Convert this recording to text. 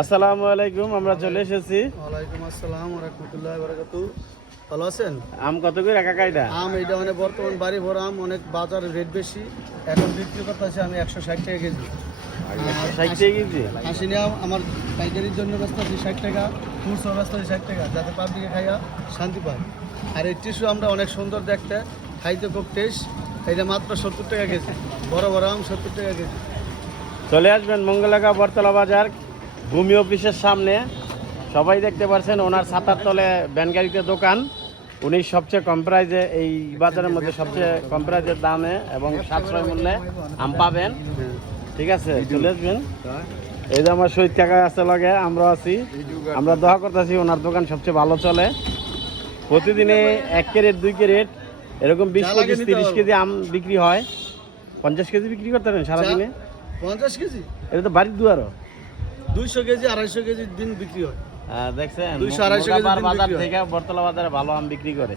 আসসালামু আলাইকুম, আমরা চলে এসেছি। ওয়ালাইকুম আসসালাম ওয়া রাহমাতুল্লাহি ওয়া বারাকাতুহু। ভালো আছেন? আম কত করে রাখা কাইটা? আম এইটা মানে বর্তমান বাড়ি ভরা আম, অনেক বাজারে রেট বেশি। এখন বিক্রি করতেছি আমি 160 টাকা কেজি। 60 টাকা কেজি? হাসিনি আম আমার পাইকারির জন্য ব্যস্ত আছি 60 টাকা, খুচরো ব্যস্ত আছি 60 টাকা, যাতে পাবলিকে খাইয়া শান্তি পায়। আর এই টিস্যু আমরা অনেক সুন্দর দেখতে, খাইতে খুব টেস্ট। এইটা মাত্র 70 টাকা কেজি, বড় বড় আম 70 টাকা কেজি। চলে আসবেন মঙ্গলাগা বরতলা বাজার, ভূমি অফিসের সামনে। সবাই দেখতে পাচ্ছেন ওনার ছাতার তলে ব্যানগাড়িতে দোকান। উনি সবচেয়ে কম প্রাইজে, এই বাজারের মধ্যে সবচেয়ে কম প্রাইজের দামে এবং সাশ্রয় মূল্যে আম পাবেন। ঠিক আছে, চলে আসবেন। এই যে আমার শহীদ কাকা আছে লগে, আমরা আছি। আমরা দোয়া করতেছি ওনার দোকান সবচেয়ে ভালো চলে। প্রতিদিনে 1 ক্যারেট 2 ক্যারেট এরকম 20-25-30 কেজি আম বিক্রি হয়। 50 কেজি বিক্রি করতে পারেন সারাদিনে। 50 কেজি, এটা তো বাড়ির দুয়ারও। 200 কেজি 250 কেজি দিন বিক্রি হয়। দেখছেন, 200-250 কেজি দিন বাজার বিক্রি হয়। থেকে বরতলা বাজারে ভালো আম বিক্রি করে।